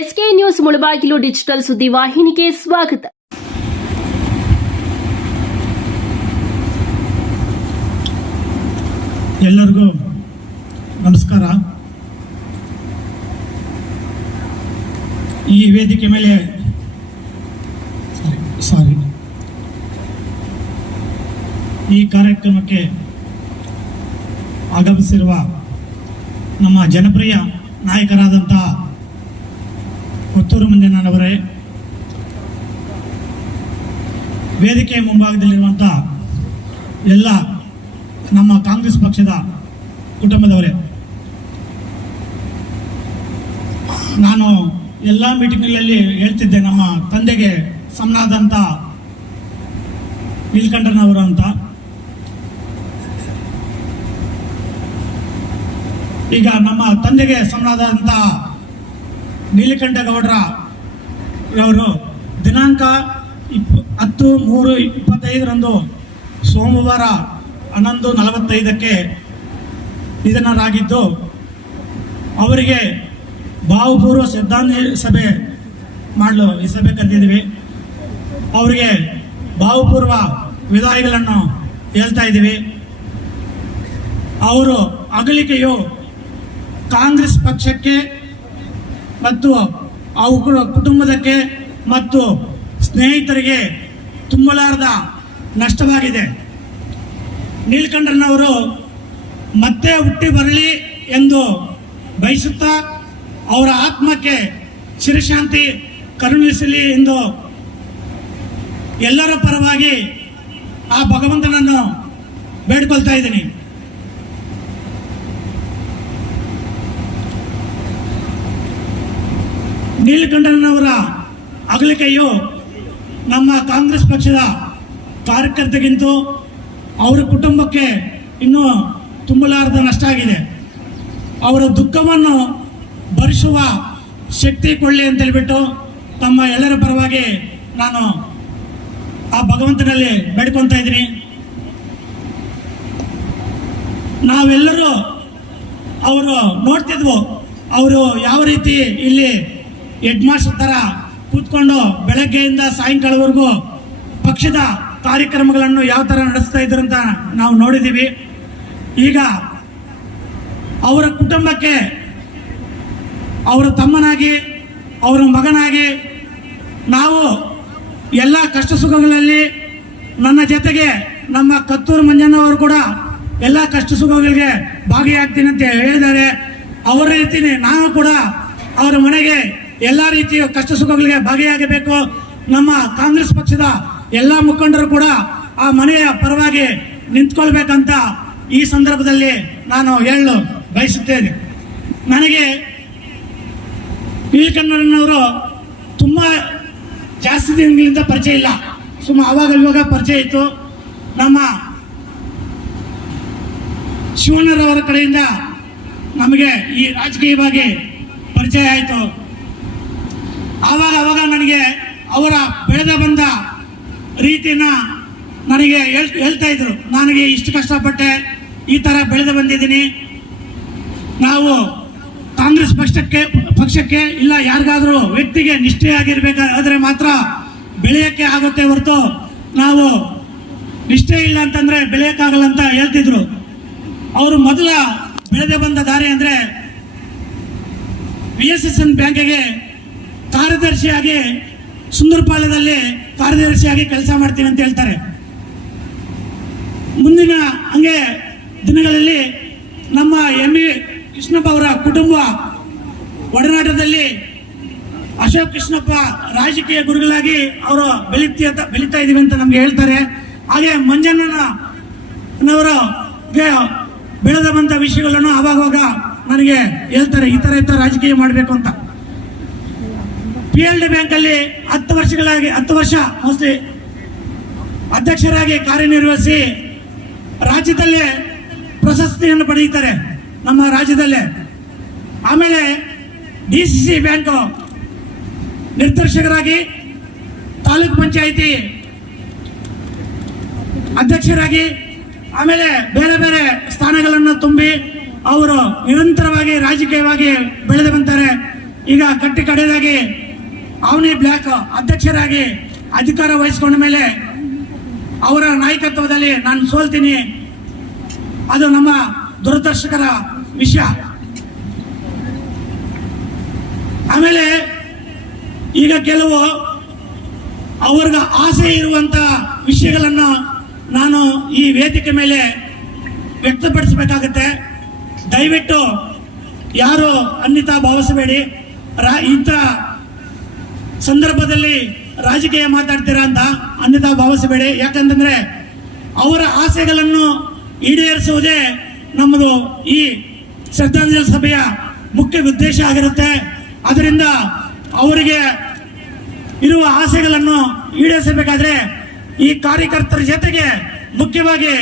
SK news Mulbagal digital ಸುದ್ದಿವಾಹಿನಿಗೆ ಸ್ವಾಗತ. ಎಲ್ಲರಿಗೂ ನಮಸ್ಕಾರ. ಈ ವೇದಿಕೆ ಮೇಲೆ ಈ ಕಾರ್ಯಕ್ರಮಕ್ಕೆ ಆಗಮಿಸಿರುವ ನಮ್ಮ ಜನಪ್ರಿಯ ನಾಯಕರಾದಂತಹ ಕೊತ್ತೂರು ಮಂಜಣ್ಣನವರೇ, ವೇದಿಕೆ ಮುಂಭಾಗದಲ್ಲಿರುವಂಥ ಎಲ್ಲ ನಮ್ಮ ಕಾಂಗ್ರೆಸ್ ಪಕ್ಷದ ಕುಟುಂಬದವರೇ, ನಾನು ಎಲ್ಲ ಮೀಟಿಂಗ್ಗಳಲ್ಲಿ ಹೇಳ್ತಿದ್ದೆ, ನಮ್ಮ ತಂದೆಗೆ ಸಮನಾದಂಥ ನೀಲಕಂಠನವರು ಅಂತ. ಈಗ ನಮ್ಮ ತಂದೆಗೆ ಸಮನಾದಂಥ ನೀಲಕಂಠಗೌಡರ ಅವರು ದಿನಾಂಕ 10/3/25 ಸೋಮವಾರ 11:45 ನಿಧನರಾಗಿದ್ದು, ಅವರಿಗೆ ಭಾವಪೂರ್ವ ಶ್ರದ್ಧಾಂಜಲಿ ಸಭೆ ಮಾಡಲು ಈ ಸಭೆ ಕರೆದಿದ್ವಿ. ಅವರಿಗೆ ಭಾವಪೂರ್ವ ವಿದಾಯಗಳನ್ನು ಹೇಳ್ತಾ ಇದ್ದೀವಿ. ಅವರು ಅಗಲಿಕೆಯು ಕಾಂಗ್ರೆಸ್ ಪಕ್ಷಕ್ಕೆ ಮತ್ತು ಅವರ ಕುಟುಂಬದಕ್ಕೆ ಮತ್ತು ಸ್ನೇಹಿತರಿಗೆ ತುಂಬಲಾರದ ನಷ್ಟವಾಗಿದೆ. ನೀಲಕಂಠನವರು ಮತ್ತೆ ಹುಟ್ಟಿ ಬರಲಿ ಎಂದು ಬಯಸುತ್ತಾ ಅವರ ಆತ್ಮಕ್ಕೆ ಚಿರಶಾಂತಿ ಕರುಣಿಸಲಿ ಎಂದು ಎಲ್ಲರ ಪರವಾಗಿ ಆ ಭಗವಂತನನ್ನು ಬೇಡ್ಕೊಳ್ತಾ ಇದ್ದೀನಿ. ನೀಲಕಂಠನವರ ಅಗಲಿಕೆಯು ನಮ್ಮ ಕಾಂಗ್ರೆಸ್ ಪಕ್ಷದ ಕಾರ್ಯಕರ್ತರಿಗಿಂತ ಅವರ ಕುಟುಂಬಕ್ಕೆ ಇನ್ನೂ ತುಂಬಲಾರದ ನಷ್ಟ ಆಗಿದೆ. ಅವರ ದುಃಖವನ್ನು ಭರಿಸುವ ಶಕ್ತಿ ಕೊಳ್ಳಿ ಅಂತ ಹೇಳಿಬಿಟ್ಟು ತಮ್ಮ ಎಲ್ಲರ ಪರವಾಗಿ ನಾನು ಆ ಭಗವಂತನಲ್ಲಿ ಬೇಡ್ಕೊತಾ ಇದ್ದೀನಿ. ನಾವೆಲ್ಲರೂ ಅವರು ನೋಡ್ತಿದ್ವು, ಅವರು ಯಾವ ರೀತಿ ಇಲ್ಲಿ ಹೆಡ್ ಮಾಸ್ಟರ್ ಥರ ಕೂತ್ಕೊಂಡು ಬೆಳಗ್ಗೆಯಿಂದ ಸಾಯಂಕಾಲವರೆಗೂ ಪಕ್ಷದ ಕಾರ್ಯಕ್ರಮಗಳನ್ನು ಯಾವ ಥರ ನಡೆಸ್ತಾ ಇದ್ರು ಅಂತ ನಾವು ನೋಡಿದ್ದೀವಿ. ಈಗ ಅವರ ಕುಟುಂಬಕ್ಕೆ ಅವರ ತಮ್ಮನಾಗಿ, ಅವರ ಮಗನಾಗಿ ನಾವು ಎಲ್ಲ ಕಷ್ಟ ಸುಖಗಳಲ್ಲಿ ನನ್ನ ಜೊತೆಗೆ ನಮ್ಮ ಕೊತ್ತೂರು ಮಂಜಣ್ಣವರು ಕೂಡ ಎಲ್ಲ ಕಷ್ಟ ಸುಖಗಳಿಗೆ ಭಾಗಿಯಾಗ್ತೀನಿ ಅಂತ ಹೇಳಿದ್ದಾರೆ. ಅವರ ರೀತಿಯೇ ನಾನು ಕೂಡ ಅವರ ಮನೆಗೆ ಎಲ್ಲ ರೀತಿಯ ಕಷ್ಟ ಸುಖಗಳಿಗೆ ಭಾಗಿಯಾಗಬೇಕು. ನಮ್ಮ ಕಾಂಗ್ರೆಸ್ ಪಕ್ಷದ ಎಲ್ಲ ಮುಖಂಡರು ಕೂಡ ಆ ಮನೆಯ ಪರವಾಗಿ ನಿಂತ್ಕೊಳ್ಬೇಕಂತ ಈ ಸಂದರ್ಭದಲ್ಲಿ ನಾನು ಹೇಳಲು ಬಯಸುತ್ತೇನೆ. ನನಗೆ ನೀಲಕಂಠನವರು ತುಂಬ ಜಾಸ್ತಿ ದಿನಗಳಿಂದ ಪರಿಚಯ ಇಲ್ಲ, ಅವಾಗ ಇವಾಗ ಪರಿಚಯ ಇತ್ತು. ನಮ್ಮ ಶಿವಣ್ಣರವರ ಕಡೆಯಿಂದ ನಮಗೆ ಈ ರಾಜಕೀಯವಾಗಿ ಪರಿಚಯ ಆಯಿತು. ಆವಾಗ ನನಗೆ ಅವರ ಬೆಳೆದ ಬಂದ ರೀತಿನ ನನಗೆ ಹೇಳ್ತಾ ಇದ್ರು, ನನಗೆ ಇಷ್ಟು ಕಷ್ಟಪಟ್ಟೆ, ಈ ಥರ ಬೆಳೆದು ಬಂದಿದ್ದೀನಿ. ನಾವು ಕಾಂಗ್ರೆಸ್ ಪಕ್ಷಕ್ಕೆ ಇಲ್ಲ ಯಾರಿಗಾದ್ರೂ ವ್ಯಕ್ತಿಗೆ ನಿಷ್ಠೆಯಾಗಿರ್ಬೇಕಾದ್ರೆ ಮಾತ್ರ ಬೆಳೆಯೋಕ್ಕೆ ಆಗುತ್ತೆ ಹೊರತು ನಾವು ನಿಷ್ಠೆ ಇಲ್ಲ ಅಂತಂದ್ರೆ ಬೆಳೆಯೋಕ್ಕಾಗಲ್ಲ ಅಂತ ಹೇಳ್ತಿದ್ರು. ಅವರು ಮೊದಲ ಬೆಳೆದೇ ಬಂದ ದಾರಿ ಅಂದರೆ VSSN ಬ್ಯಾಂಕಿಗೆ ಕಾರ್ಯದರ್ಶಿಯಾಗಿ ಸುಂದರಪಾಳ್ಯದಲ್ಲಿ ಕಾರ್ಯದರ್ಶಿಯಾಗಿ ಕೆಲಸ ಮಾಡ್ತೀನಿ ಅಂತ ಹೇಳ್ತಾರೆ. ಮುಂದಿನ ಹಂಗೆ ದಿನಗಳಲ್ಲಿ ನಮ್ಮ ME ಕೃಷ್ಣಪ್ಪ ಅವರ ಕುಟುಂಬ ಒಡನಾಟದಲ್ಲಿ ಅಶೋಕ್ ಕೃಷ್ಣಪ್ಪ ರಾಜಕೀಯ ಗುರುಗಳಾಗಿ ಅವರು ಬೆಳೀತಾ ಇದೀವಿ ಅಂತ ನಮ್ಗೆ ಹೇಳ್ತಾರೆ. ಹಾಗೆ ಮಂಜಣ್ಣನವರಿಗೆ ಬೆಳೆದ ಬಂದ ವಿಷಯಗಳನ್ನು ಆವಾಗ ನನಗೆ ಹೇಳ್ತಾರೆ, ಈ ತರ ರಾಜಕೀಯ ಮಾಡಬೇಕು ಅಂತ. PLD ಬ್ಯಾಂಕಲ್ಲಿ 10 ವರ್ಷ ಮೋಸ್ಟ್ಲಿ ಅಧ್ಯಕ್ಷರಾಗಿ ಕಾರ್ಯನಿರ್ವಹಿಸಿ ರಾಜ್ಯದಲ್ಲೇ ಪ್ರಶಸ್ತಿಯನ್ನು ಪಡೆಯುತ್ತಾರೆ ನಮ್ಮ ರಾಜ್ಯದಲ್ಲೇ. ಆಮೇಲೆ DCC ಬ್ಯಾಂಕ್ ನಿರ್ದೇಶಕರಾಗಿ, ತಾಲೂಕು ಪಂಚಾಯಿತಿ ಅಧ್ಯಕ್ಷರಾಗಿ, ಆಮೇಲೆ ಬೇರೆ ಬೇರೆ ಸ್ಥಾನಗಳನ್ನು ತುಂಬಿ ಅವರು ನಿರಂತರವಾಗಿ ರಾಜಕೀಯವಾಗಿ ಬೆಳೆದು ಬಂತಾರೆ. ಈಗ ಕಟ್ಟಿ ಕಡೆಯದಾಗಿ ಅವನಿ ಬ್ಲ್ಯಾಕ್ ಅಧ್ಯಕ್ಷರಾಗಿ ಅಧಿಕಾರ ವಹಿಸಿಕೊಂಡ ಮೇಲೆ ಅವರ ನಾಯಕತ್ವದಲ್ಲಿ ನಾನು ಸೋಲ್ತೀನಿ. ಅದು ನಮ್ಮ ದುರದೃಷ್ಟಕರ ವಿಷಯ. ಆಮೇಲೆ ಈಗ ಕೆಲವು ಅವ್ರಿಗೆ ಆಸೆ ಇರುವಂತ ವಿಷಯಗಳನ್ನು ನಾನು ಈ ವೇದಿಕೆ ಮೇಲೆ ವ್ಯಕ್ತಪಡಿಸಬೇಕಾಗತ್ತೆ. ದಯವಿಟ್ಟು ಯಾರು ಅನ್ಯತಾ ಭಾವಿಸಬೇಡಿ. ಇಂಥ ಸಂದರ್ಭದಲ್ಲಿ ರಾಜಕೀಯ ಮಾತಾಡ್ತೀರಾ ಅಂತ ಅನ್ಯತಾ ಭಾವಿಸಬೇಡಿ. ಯಾಕಂತಂದ್ರೆ ಅವರ ಆಸೆಗಳನ್ನು ಈಡೇರಿಸುವುದೇ ನಮ್ಮದು ಈ ಶ್ರದ್ಧಾಂಜಲಿ ಸಭೆಯ ಮುಖ್ಯ ಉದ್ದೇಶ ಆಗಿರುತ್ತೆ. ಅದರಿಂದ ಅವರಿಗೆ ಇರುವ ಆಸೆಗಳನ್ನು ಈಡೇರಿಸಬೇಕಾದ್ರೆ ಈ ಕಾರ್ಯಕರ್ತರ ಜೊತೆಗೆ ಮುಖ್ಯವಾಗಿ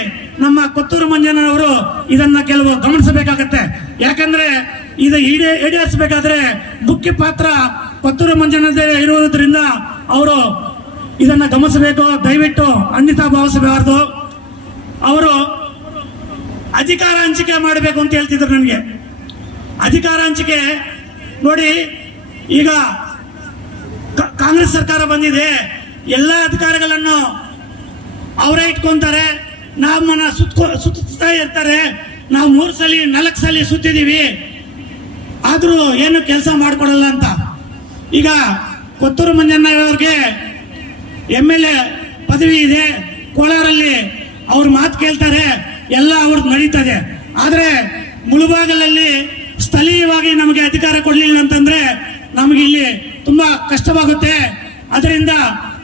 ನಮ್ಮ ಕೊತ್ತೂರು ಮಂಜಣ್ಣನವರು ಇದನ್ನ ಕೆಲವು ಗಮನಿಸಬೇಕಾಗತ್ತೆ. ಯಾಕಂದ್ರೆ ಇದು ಈಡೇರಿಸಬೇಕಾದ್ರೆ ಮುಖ್ಯ ಪಾತ್ರ ಕೊತ್ತೂರು ಮಂಜಣ್ಣದೇ ಇರುವುದರಿಂದ ಅವರು ಇದನ್ನ ಗಮನಿಸಬೇಕು. ದಯವಿಟ್ಟು ಅನ್ಯತಾ ಭಾವಿಸಬಾರದು. ಅವರು ಅಧಿಕಾರ ಹಂಚಿಕೆ ಮಾಡಬೇಕು ಅಂತ ಹೇಳ್ತಿದ್ರು ನನಗೆ. ಅಧಿಕಾರ ಹಂಚಿಕೆ ನೋಡಿ, ಈಗ ಕಾಂಗ್ರೆಸ್ ಸರ್ಕಾರ ಬಂದಿದೆ, ಎಲ್ಲ ಅಧಿಕಾರಿಗಳನ್ನು ಅವರೇ ಇಟ್ಕೊಂತಾರೆ, ನಮ್ಮನ್ನ ಸುತ್ತಾ ಇರ್ತಾರೆ. ನಾವು 3 ಸಲ 4 ಸಲ ಸುತ್ತಿದೀವಿ, ಆದ್ರೂ ಏನು ಕೆಲಸ ಮಾಡ್ಕೊಡಲ್ಲ ಅಂತ. ಈಗ ಕೊತ್ತೂರು ಮಂಜಣ್ಣವ್ರಿಗೆ MLA ಪದವಿ ಇದೆ, ಕೋಲಾರಲ್ಲಿ ಅವ್ರ ಮಾತು ಕೇಳ್ತಾರೆ, ಎಲ್ಲ ಅವ್ರದ್ದು ನಡೀತದೆ. ಆದ್ರೆ ಮುಳುಬಾಗಲಲ್ಲಿ ಸ್ಥಳೀಯವಾಗಿ ನಮಗೆ ಅಧಿಕಾರ ಕೊಡಲಿಲ್ಲ ಅಂತಂದ್ರೆ ನಮಗೆ ಇಲ್ಲಿ ತುಂಬಾ ಕಷ್ಟವಾಗುತ್ತೆ. ಅದರಿಂದ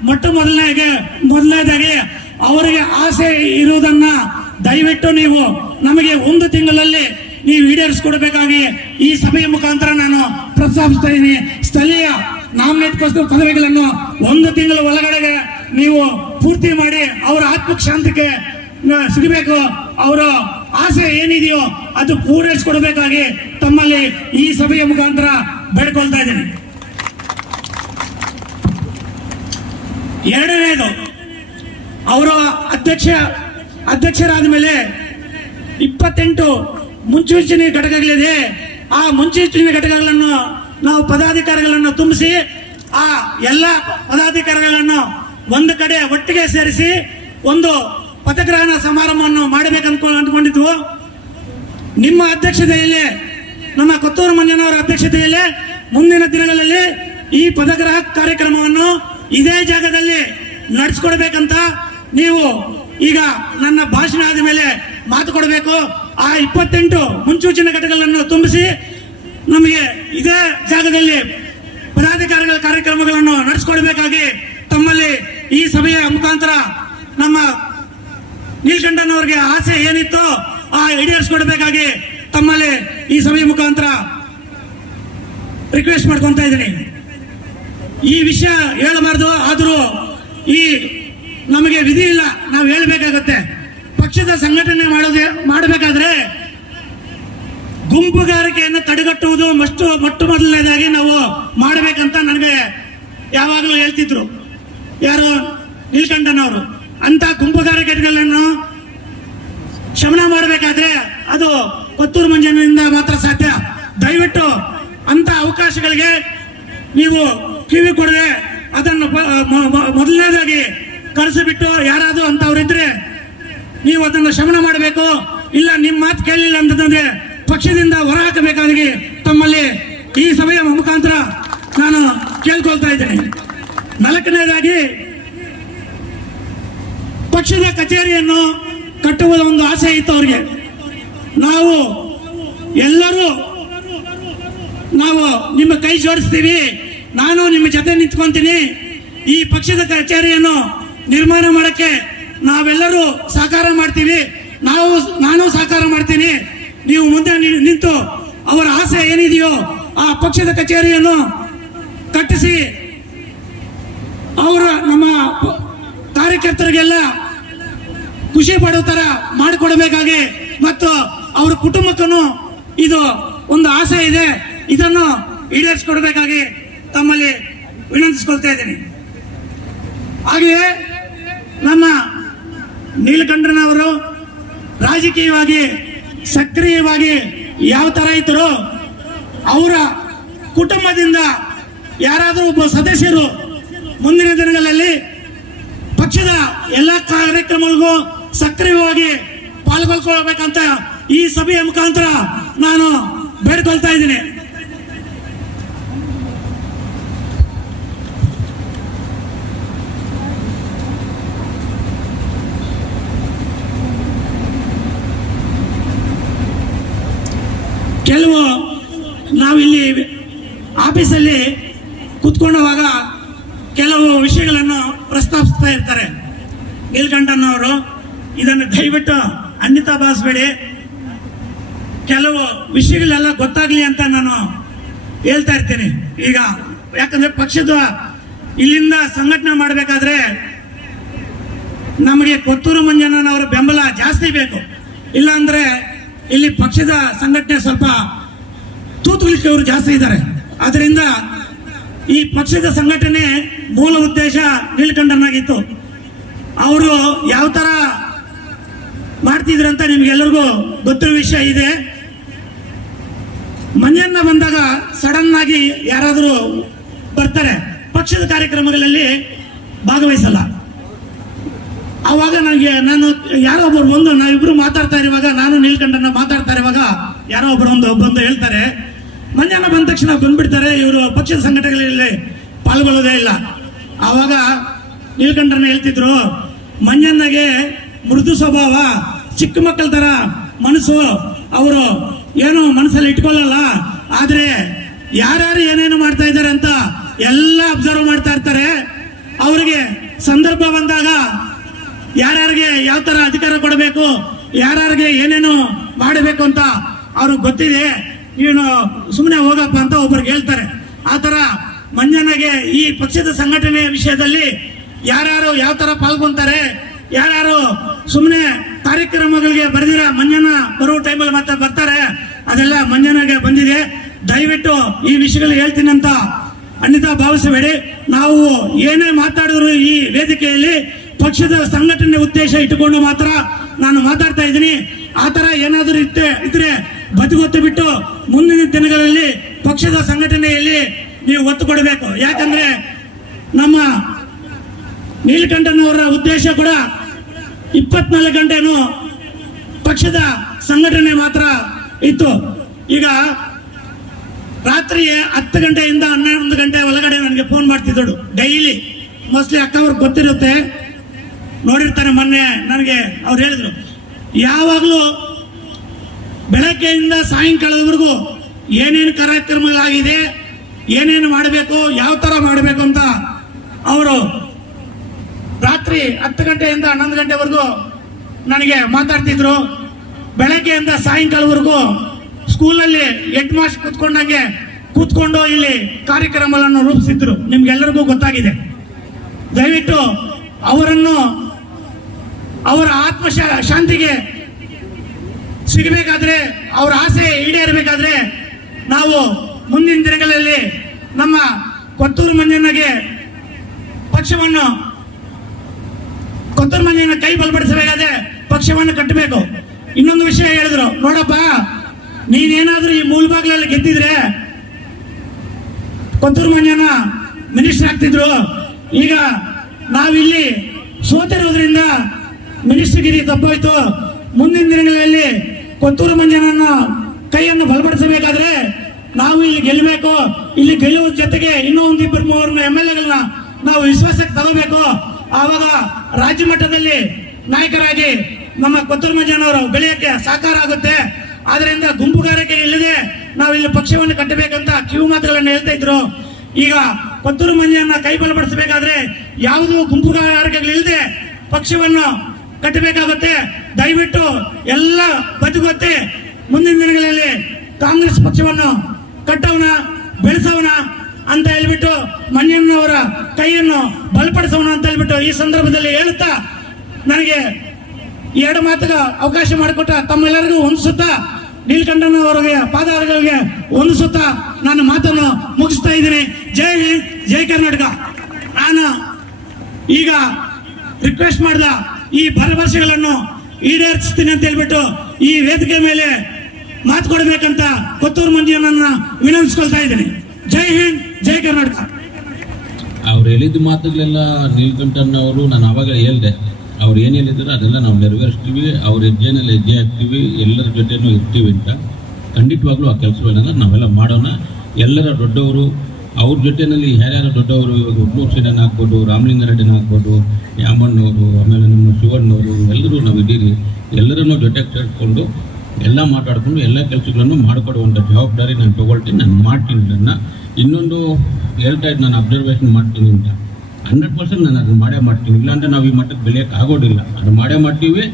ಮೊದಲನೇದಾಗಿ ಅವರಿಗೆ ಆಸೆ ಇರುವುದನ್ನ ದಯವಿಟ್ಟು ನೀವು ನಮಗೆ 1 ತಿಂಗಳಲ್ಲಿ ನೀವು ಈಡೇರಿಸಿಕೊಡ್ಬೇಕಾಗಿ ಈ ಸಭೆಯ ಮುಖಾಂತರ ನಾನು ಪ್ರಸ್ತಾಪಿಸ್ತಾ ಇದ್ದೀನಿ. ಸ್ಥಳೀಯ ನಾಮಿನೇಟ್ ಪದವಿಗಳನ್ನು 1 ತಿಂಗಳ ಒಳಗಡೆ ನೀವು ಪೂರ್ತಿ ಮಾಡಿ ಅವರ ಆತ್ಮಶಾಂತಿಗೆ ಸಿಗಬೇಕು. ಅವರ ಆಸೆ ಏನಿದೆಯೋ ಅದು ಪೂರೈಸಿಕೊಡ್ಬೇಕಾಗಿ ತಮ್ಮಲ್ಲಿ ಈ ಸಭೆಯ ಮುಖಾಂತರ ಬೇಡ್ಕೊಳ್ತಾ ಇದ್ದೀನಿ. ಎರಡನೇದು, ಅವರು ಅಧ್ಯಕ್ಷರಾದ ಮೇಲೆ 28 ಮುನ್ಸೂಚನೆ ಘಟಕಗಳಿದೆ. ಆ ಮುನ್ಸೂಚನೆ ಘಟಕಗಳನ್ನು ನಾವು ಪದಾಧಿಕಾರಿಗಳನ್ನು ತುಂಬಿಸಿ ಆ ಎಲ್ಲ ಪದಾಧಿಕಾರಿಗಳನ್ನು ಒಂದು ಕಡೆ ಒಟ್ಟಿಗೆ ಸೇರಿಸಿ ಒಂದು ಪದಗ್ರಹಣ ಸಮಾರಂಭವನ್ನು ಅಂದ್ಕೊಂಡಿದ್ವು. ನಿಮ್ಮ ಅಧ್ಯಕ್ಷತೆಯಲ್ಲಿ, ನಮ್ಮ ಕೊತ್ತೂರು ಮಂಜಣ್ಣವರ ಅಧ್ಯಕ್ಷತೆಯಲ್ಲಿ ಮುಂದಿನ ದಿನಗಳಲ್ಲಿ ಈ ಪದಗ್ರಹ ಕಾರ್ಯಕ್ರಮವನ್ನು ಇದೇ ಜಾಗದಲ್ಲಿ ನಡೆಸ್ಕೊಡ್ಬೇಕಂತ ನೀವು ಈಗ ನನ್ನ ಭಾಷಣ ಆದ ಮೇಲೆ ಮಾತು ಕೊಡಬೇಕು. ಆ 28 ಮುನ್ಸೂಚನೆ ಘಟಕಗಳನ್ನು ತುಂಬಿಸಿ ನಮಗೆ ಇದೇ ಜಾಗದಲ್ಲಿ ಪದಾಧಿಕಾರಿಗಳ ಕಾರ್ಯಕ್ರಮಗಳನ್ನು ನಡೆಸಿಕೊಡ್ಬೇಕಾಗಿ ತಮ್ಮಲ್ಲಿ ಈ ಸಭೆಯ ಮುಖಾಂತರ ನಮ್ಮ ನೀಲಕಂಠನವರಿಗೆ ಆಸೆ ಏನಿತ್ತು ಆ ಈಡೇರಿಸಿಕೊಡ್ಬೇಕಾಗಿ ತಮ್ಮಲ್ಲಿ ಈ ಸಭೆಯ ಮುಖಾಂತರ ರಿಕ್ವೆಸ್ಟ್ ಮಾಡ್ಕೊಂತ ಇದ್ದೀನಿ. ಈ ವಿಷಯ ಹೇಳಬಾರ್ದು, ಆದರೂ ಈ ನಮಗೆ ವಿಧಿ ಇಲ್ಲ, ನಾವು ಹೇಳಬೇಕಾಗತ್ತೆ. ಪಕ್ಷದ ಸಂಘಟನೆ ಮಾಡಬೇಕಾದ್ರೆ ಗುಂಪುಗಾರಿಕೆಯನ್ನು ತಡೆಗಟ್ಟುವುದು ಮೊಟ್ಟ ಮೊದಲನೇದಾಗಿ ನಾವು ಮಾಡಬೇಕಂತ ನನಗೆ ಯಾವಾಗಲೂ ಹೇಳ್ತಿದ್ರು ಯಾರು, ನೀಲಕಂಠನವರು. ಅಂತ ಗುಂಪುಗಾರಿಕೆಗಳನ್ನು ಶಮನ ಮಾಡಬೇಕಾದ್ರೆ ಅದು ಕೊತ್ತೂರು ಮಂಜಣ್ಣನಿಂದ ಮಾತ್ರ ಸಾಧ್ಯ. ದಯವಿಟ್ಟು ಅಂತ ಅವಕಾಶಗಳಿಗೆ ನೀವು ಕಿವಿ ಕೊಡದೆ ಅದನ್ನು ಮೊದಲನೇದಾಗಿ ಕರೆಸಿಬಿಟ್ಟು ಯಾರಾದರೂ ಅಂತವ್ರಿದ್ರೆ ನೀವು ಅದನ್ನು ಶಮನ ಮಾಡಬೇಕು. ಇಲ್ಲ ನಿಮ್ಮ ಮಾತು ಕೇಳಲಿಲ್ಲ ಅಂತಂದ್ರೆ ಪಕ್ಷದಿಂದ ಹೊರಹಾಕಬೇಕಾಗಿ ತಮ್ಮಲ್ಲಿ ಈ ಸಭೆಯ ಮುಖಾಂತರ ನಾನು ಕೇಳ್ಕೊಳ್ತಾ ಇದ್ದೇನೆ. 4ನೇದಾಗಿ, ಪಕ್ಷದ ಕಚೇರಿಯನ್ನು ಕಟ್ಟುವ ಒಂದು ಆಸೆ ಇತ್ತು ಅವರಿಗೆ. ನಾವು ಎಲ್ಲರೂ ನಿಮ್ಮ ಕೈ ಜೋಡಿಸ್ತೀವಿ, ನಾನು ನಿಮ್ಮ ಜೊತೆ ನಿಂತ್ಕೊಂತೀನಿ, ಈ ಪಕ್ಷದ ಕಚೇರಿಯನ್ನು ನಿರ್ಮಾಣ ಮಾಡಕ್ಕೆ ನಾವೆಲ್ಲರೂ ಸಹಕಾರ ಮಾಡ್ತೀವಿ, ನಾನು ಸಹಕಾರ ಮಾಡ್ತೀನಿ, ನೀವು ಮುಂದೆ ನಿಂತು ಅವರ ಆಸೆ ಏನಿದೆಯೋ ಆ ಪಕ್ಷದ ಕಚೇರಿಯನ್ನು ಕಟ್ಟಿಸಿ ಅವರ ನಮ್ಮ ಕಾರ್ಯಕರ್ತರಿಗೆಲ್ಲ ಖುಷಿ ಪಡೋ ತರ ಮಾಡಿಕೊಡಬೇಕಾಗಿ ಮತ್ತು ಅವರ ಕುಟುಂಬಕ್ಕೂ ಇದು ಒಂದು ಆಸೆ ಇದೆ, ಇದನ್ನು ಈಡೇರಿಸಿಕೊಡ್ಬೇಕಾಗಿ ತಮ್ಮಲ್ಲಿ ವಿನಂತಿಸಿಕೊಳ್ತಾ ಇದ್ದೀನಿ. ಹಾಗೆಯೇ ನಮ್ಮ ನೀಲಕಂಠನವರು ರಾಜಕೀಯವಾಗಿ ಸಕ್ರಿಯವಾಗಿ ಯಾವ ತರ ಇದ್ರು ಅವರ ಕುಟುಂಬದಿಂದ ಯಾರಾದರೂ ಒಬ್ಬ ಸದಸ್ಯರು ಮುಂದಿನ ದಿನಗಳಲ್ಲಿ ಪಕ್ಷದ ಎಲ್ಲ ಕಾರ್ಯಕ್ರಮಗಳಿಗೂ ಸಕ್ರಿಯವಾಗಿ ಪಾಲ್ಗೊಳ್ಕೊಳ್ಬೇಕಂತ ಈ ಸಭೆಯ ಮುಖಾಂತರ ನಾನು ಬೇಡ್ಕೊಳ್ತಾ ಇದ್ದೀನಿ. ಕೆಲವು ನಾವಿಲ್ಲಿ ಆಫೀಸಲ್ಲಿ ಕೂತ್ಕೊಂಡವಾಗ ಕೆಲವು ವಿಷಯಗಳನ್ನು ಪ್ರಸ್ತಾಪಿಸ್ತಾ ಇರ್ತಾರೆ. ನೀಲಕಂಠನವರು ಇದನ್ನು ದಯವಿಟ್ಟು ಅನ್ಯತಾ ಭಾವಿಸಬೇಡಿ, ಕೆಲವು ವಿಷಯಗಳೆಲ್ಲ ಗೊತ್ತಾಗ್ಲಿ ಅಂತ ನಾನು ಹೇಳ್ತಾ ಇರ್ತೀನಿ. ಈಗ ಯಾಕಂದ್ರೆ ಪಕ್ಷದ ಇಲ್ಲಿಂದ ಸಂಘಟನೆ ಮಾಡಬೇಕಾದ್ರೆ ನಮಗೆ ಕೊತ್ತೂರು ಮಂಜಣ್ಣನವರ ಬೆಂಬಲ ಜಾಸ್ತಿ ಬೇಕು. ಇಲ್ಲ ಅಂದ್ರೆ ಇಲ್ಲಿ ಪಕ್ಷದ ಸಂಘಟನೆ ಸ್ವಲ್ಪ ತೂತುಲಿಕ್ಕೆ ಅವರು ಜಾಸ್ತಿ ಇದ್ದಾರೆ. ಅದರಿಂದ ಈ ಪಕ್ಷದ ಸಂಘಟನೆ ಮೂಲ ಉದ್ದೇಶ ನೀಲಕಂಠನಾಗಿತ್ತು. ಅವರು ಯಾವ ತರ ಮಾಡ್ತಿದ್ರಂತ ನಿಮ್ಗೆಲ್ಲರಿಗೂ ಗೊತ್ತಿರೋ ವಿಷಯ ಇದೆ. ಮಂಜಣ್ಣ ಬಂದಾಗ ಸಡನ್ ಆಗಿ ಯಾರಾದರೂ ಬರ್ತಾರೆ, ಪಕ್ಷದ ಕಾರ್ಯಕ್ರಮಗಳಲ್ಲಿ ಭಾಗವಹಿಸಲ್ಲ. ಆವಾಗ ನಾನು ಯಾರೋ ಒಬ್ಬರು ಬಂದು ನಾವಿಬ್ರು ಮಾತಾಡ್ತಾ ಇರುವಾಗ, ನಾನು ನೀಲಕಂಠನ ಮಾತಾಡ್ತಾ ಇರುವಾಗ ಯಾರೋ ಒಬ್ಬರು ಬಂದು ಹೇಳ್ತಾರೆ, ಮಂಜಣ್ಣ ಬಂದ ತಕ್ಷಣ ಬಂದ್ಬಿಡ್ತಾರೆ, ಇವರು ಪಕ್ಷದ ಸಂಘಟನೆಗಳಲ್ಲಿ ಪಾಲ್ಗೊಳ್ಳೋದೇ ಇಲ್ಲ. ಆವಾಗ ನೀಲಕಂಠನ ಹೇಳ್ತಿದ್ರು, ಮಂಜಣ್ಣಗೆ ಮೃದು ಸ್ವಭಾವ, ಚಿಕ್ಕ ಮಕ್ಕಳ ತರ ಮನಸ್ಸು, ಅವರು ಏನು ಮನಸ್ಸಲ್ಲಿ ಇಟ್ಕೊಳ್ಳಲ್ಲ. ಆದ್ರೆ ಯಾರ್ಯಾರು ಏನೇನು ಮಾಡ್ತಾ ಇದ್ದಾರೆ ಅಂತ ಎಲ್ಲ ಅಬ್ಸರ್ವ್ ಮಾಡ್ತಾ ಇರ್ತಾರೆ. ಅವರಿಗೆ ಸಂದರ್ಭ ಬಂದಾಗ ಯಾರ್ಯಾರಿಗೆ ಯಾವ ತರ ಅಧಿಕಾರ ಕೊಡಬೇಕು, ಯಾರ್ಯಾರಿಗೆ ಏನೇನು ಮಾಡಬೇಕು ಅಂತ ಅವ್ರಿಗೆ ಗೊತ್ತಿದೆ. ನೀನು ಸುಮ್ಮನೆ ಹೋಗಪ್ಪ ಅಂತ ಒಬ್ಬರಿಗೆ ಹೇಳ್ತಾರೆ. ಆ ತರ ಮಂಜಣ್ಣಗೆ ಈ ಪಕ್ಷದ ಸಂಘಟನೆ ವಿಷಯದಲ್ಲಿ ಯಾರ್ಯಾರು ಯಾವ ತರ ಪಾಲ್ಗೊಂತಾರೆ, ಯಾರ್ಯಾರು ಸುಮ್ಮನೆ ಕಾರ್ಯಕ್ರಮಗಳಿಗೆ ಬರೆದಿರ ಮಂಜಣ್ಣ ಬರುವ ಟೈಮಲ್ಲಿ ಮತ್ತೆ ಬರ್ತಾರೆ, ಅದೆಲ್ಲ ಮಂಜಣ್ಣಗೆ ಬಂದಿದೆ. ದಯವಿಟ್ಟು ಈ ವಿಷಯಗಳು ಹೇಳ್ತೀನಿ ಅಂತ ಅನ್ಯತಾ ಭಾವಿಸಬೇಡಿ. ನಾವು ಏನೇ ಮಾತಾಡಿದ್ರು ಈ ವೇದಿಕೆಯಲ್ಲಿ ಪಕ್ಷದ ಸಂಘಟನೆ ಉದ್ದೇಶ ಇಟ್ಟುಕೊಂಡು ಮಾತ್ರ ನಾನು ಮಾತಾಡ್ತಾ ಇದ್ದೀನಿ. ಆ ತರ ಏನಾದರೂ ಇದ್ರೆ ಬದಿಗೊತ್ತು ಬಿಟ್ಟು ಮುಂದಿನ ದಿನಗಳಲ್ಲಿ ಪಕ್ಷದ ಸಂಘಟನೆಯಲ್ಲಿ ನೀವು ಒತ್ತು ಕೊಡಬೇಕು. ಯಾಕಂದ್ರೆ ನಮ್ಮ ನೀಲಕಂಠನವರ ಉದ್ದೇಶ ಕೂಡ 24 ಗಂಟೆನೂ ಪಕ್ಷದ ಸಂಘಟನೆ ಮಾತ್ರ ಇತ್ತು. ಈಗ ರಾತ್ರಿ 10 ಗಂಟೆಯಿಂದ 11 ಗಂಟೆ ಒಳಗಡೆ ನನಗೆ ಫೋನ್ ಮಾಡ್ತಿದ್ದಳು ಡೈಲಿ. ಮೋಸ್ಟ್ಲಿ ಅಕ್ಕ ಅವ್ರಿಗೆ ಗೊತ್ತಿರುತ್ತೆ, ನೋಡಿರ್ತಾರೆ. ಮೊನ್ನೆ ನನಗೆ ಅವ್ರು ಹೇಳಿದ್ರು, ಯಾವಾಗಲೂ ಬೆಳಗ್ಗೆಯಿಂದ ಸಾಯಂಕಾಲದವರೆಗೂ ಏನೇನು ಕಾರ್ಯಕ್ರಮಗಳಾಗಿದೆ, ಏನೇನು ಮಾಡಬೇಕು, ಯಾವ ತರ ಮಾಡಬೇಕು ಅಂತ ಅವರು ರಾತ್ರಿ 10 ಗಂಟೆಯಿಂದ 11 ಗಂಟೆವರೆಗೂ ನನಗೆ ಮಾತಾಡ್ತಿದ್ರು. ಬೆಳಗ್ಗೆಯಿಂದ ಸಾಯಂಕಾಲವರೆಗೂ ಸ್ಕೂಲಲ್ಲಿ ಹೆಡ್ ಮಾಸ್ಟರ್ ಕೂತ್ಕೊಂಡು ಇಲ್ಲಿ ಕಾರ್ಯಕ್ರಮಗಳನ್ನು ರೂಪಿಸಿದ್ರು. ನಿಮ್ಗೆಲ್ಲರಿಗೂ ಗೊತ್ತಾಗಿದೆ. ದಯವಿಟ್ಟು ಅವರನ್ನು ಅವರ ಆತ್ಮ ಶಾಂತಿಗೆ ಸಿಗಬೇಕಾದ್ರೆ, ಅವರ ಆಸೆ ಈಡೇರಬೇಕಾದ್ರೆ ನಾವು ಮುಂದಿನ ದಿನಗಳಲ್ಲಿ ನಮ್ಮ ಕೊತ್ತೂರು ಮಂಜಣ್ಣಗೆ ಕೊತ್ತೂರು ಮಂಜಣ್ಣ ಕೈ ಬಲಪಡಿಸಬೇಕಾದ್ರೆ ಪಕ್ಷವನ್ನು ಕಟ್ಟಬೇಕು. ಇನ್ನೊಂದು ವಿಷಯ ಹೇಳಿದ್ರು, ನೋಡಪ್ಪ ನೀನೇನಾದ್ರೂ ಈ ಮೂಲಭಾಗದಲ್ಲಿ ಗೆದ್ದಿದ್ರೆ ಕೊತ್ತೂರು ಮಂಜಣ್ಣ ಮಿನಿಸ್ಟರ್ ಆಗ್ತಿದ್ರು. ಈಗ ನಾವಿಲ್ಲಿ ಸೋತಿರೋದ್ರಿಂದ ಮಿನಿಸ್ಟರ್ಗಿರಿ ತಪ್ಪೋಯ್ತು. ಮುಂದಿನ ದಿನಗಳಲ್ಲಿ ಕೊತ್ತೂರು ಮಂಜಣ್ಣನ ಕೈಯನ್ನು ಬಲಪಡಿಸಬೇಕಾದ್ರೆ ನಾವು ಇಲ್ಲಿ ಗೆಲ್ಲಬೇಕು. ಇಲ್ಲಿ ಗೆಲ್ಲುವ ಜೊತೆಗೆ ಇನ್ನೂ 1-2-3 MLAಗಳನ್ನ ನಾವು ವಿಶ್ವಾಸಕ್ಕೆ ತಗೋಬೇಕು. ಆವಾಗ ರಾಜ್ಯ ಮಟ್ಟದಲ್ಲಿ ನಾಯಕರಾಗಿ ನಮ್ಮ ಕೊತ್ತೂರು ಮಂಜಣ್ಣವರು ಬೆಳೆಯಕ್ಕೆ ಸಾಕಾರ ಆಗುತ್ತೆ. ಆದ್ರಿಂದ ಗುಂಪುಗಾರಿಕೆ ಇಲ್ಲದೆ ನಾವು ಇಲ್ಲಿ ಪಕ್ಷವನ್ನು ಕಟ್ಟಬೇಕಂತ ಕಿವು ಮಾತುಗಳನ್ನು ಹೇಳ್ತಾ ಇದ್ರು. ಈಗ ಕೊತ್ತೂರು ಮಂಜಣ್ಣ ಕೈ ಬಲಪಡಿಸಬೇಕಾದ್ರೆ ಯಾವುದೂ ಗುಂಪುಗಾರಿಕೆಗಳಿಲ್ಲದೆ ಪಕ್ಷವನ್ನು ಕಟ್ಟಬೇಕಾಗುತ್ತೆ. ದಯವಿಟ್ಟು ಎಲ್ಲ ಬದುಕುತ್ತೆ. ಮುಂದಿನ ದಿನಗಳಲ್ಲಿ ಕಾಂಗ್ರೆಸ್ ಪಕ್ಷವನ್ನು ಕಟ್ಟೋಣ, ಬೆಳೆಸೋಣ ಅಂತ ಹೇಳ್ಬಿಟ್ಟು ಮಂಜಣ್ಣವರ ಕೈಯನ್ನು ಬಲಪಡಿಸೋಣ ಅಂತ ಹೇಳ್ಬಿಟ್ಟು ಈ ಸಂದರ್ಭದಲ್ಲಿ ಹೇಳುತ್ತಾ, ನನಗೆ 2 ಮಾತುಗೆ ಅವಕಾಶ ಮಾಡಿಕೊಟ್ಟ ತಮ್ಮೆಲ್ಲರಿಗೂ ಹೊಂದಿಸುತ್ತಾ, ನೀಲಕಂಠನವರಿಗೆ ಪಾದಾರಗಳಿಗೆ ಹೊಂದಿಸುತ್ತಾ ನಾನು ಮಾತನ್ನು ಮುಗಿಸ್ತಾ ಇದ್ದೀನಿ. ಜೈ ಹಿಂದ್, ಜೈ ಕರ್ನಾಟಕ. ನಾನು ಈಗ ರಿಕ್ವೆಸ್ಟ್ ಮಾಡಿದ ಈ ಭರವಸೆಗಳನ್ನು ಈಡೇರಿಸ್ತೀನಿ ಅಂತ ಹೇಳ್ಬಿಟ್ಟು ಈ ವೇದಿಕೆ ಮೇಲೆ ಮಾತು ಕೊಡಬೇಕಂತ ಕೊತ್ತೂರು ಮಂಜಣ್ಣನ ವಿನಂತಿಸ್ಕೊಳ್ತಾ ಇದ್ದೀನಿ. ಜೈ ಹಿಂದ್, ಜೈ ಕರ್ನಾಟಕ. ಅವ್ರು ಹೇಳಿದ ಮಾತುಗಳೆಲ್ಲ ನೀಲಕಂಠನವರು ನಾನು ಆವಾಗ ಹೇಳ್ದೆ, ಅವ್ರು ಏನು ಹೇಳಿದ್ರು ಅದೆಲ್ಲ ನಾವು ನೆರವೇರಿಸ್ತೀವಿ, ಅವ್ರ ಹೆಜ್ಜೆನಲ್ಲಿ ಹೆಜ್ಜೆ ಹಾಕ್ತೀವಿ, ಎಲ್ಲರ ಜೊತೆನೂ ಇರ್ತೀವಿ ಅಂತ. ಖಂಡಿತವಾಗ್ಲೂ ಆ ಕೆಲಸಗಳನ್ನ ನಾವೆಲ್ಲ ಮಾಡೋಣ. ಎಲ್ಲರ ದೊಡ್ಡವರು ಅವ್ರ ಜೊತೆಯಲ್ಲಿ ಯಾರ್ಯಾರು ದೊಡ್ಡವರು, ಇವಾಗ ಉಡ್ನೂರು ಸೇನನ್ ಆಗ್ಬೋದು, ರಾಮಲಿಂಗಾರೆಡ್ಡಿನ ಆಗ್ಬೋದು, ಯಾಮಣ್ಣವರು, ಆಮೇಲೆ ನಮ್ಮ ಶಿವಣ್ಣವರು, ಎಲ್ಲರೂ ನಾವು ಇದ್ದೀರಿ. ಎಲ್ಲರನ್ನೂ ಜೊತೆಗೆ ಸೇರಿಸ್ಕೊಂಡು ಎಲ್ಲ ಮಾತಾಡ್ಕೊಂಡು ಎಲ್ಲ ಕೆಲಸಗಳನ್ನು ಮಾಡಿಕೊಡುವಂಥ ಜವಾಬ್ದಾರಿ ನಾನು ತೊಗೊಳ್ತೀನಿ, ನಾನು ಮಾಡ್ತೀನಿ. ನನ್ನ ಇನ್ನೊಂದು ಹೇಳ್ತಾ ಇದ್ದು, ನಾನು ಅಬ್ಸರ್ವೇಷನ್ ಮಾಡ್ತೀನಿ ಅಂತ 100% ನಾನು ಅದನ್ನು ಮಾಡೇ ಮಾಡ್ತೀನಿ. ಇಲ್ಲಾಂದರೆ ನಾವು ಈ ಮಟ್ಟಕ್ಕೆ ಬೆಳೆಯೋಕ್ಕೆ ಆಗೋದಿಲ್ಲ. ಅದು ಮಾಡೇ ಮಾಡ್ತೀವಿ.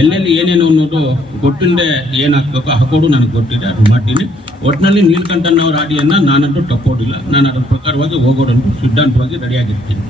ಎಲ್ಲೆಲ್ಲಿ ಏನೇನು ಅನ್ನೋದು ಗೊತ್ತಿಲ್ಲದೆ ಏನು ಹಾಕ್ಬೇಕೋ ಹಾಕೋದು ನನಗೆ ಗೊತ್ತಿದೆ, ಅದು ಮಾಡ್ತೀನಿ. ಒಟ್ಟಿನಲ್ಲಿ ನೀಲಕಂಠನವ್ರ ಆಡಿಯನ್ನು ನಾನಂತೂ ತಪ್ಪೋದಿಲ್ಲ. ನಾನು ಅದ್ರ ಪ್ರಕಾರವಾಗಿ ಹೋಗೋದಂತೂ ಸಿದ್ಧಾಂತವಾಗಿ ರೆಡಿಯಾಗಿರ್ತೀನಿ.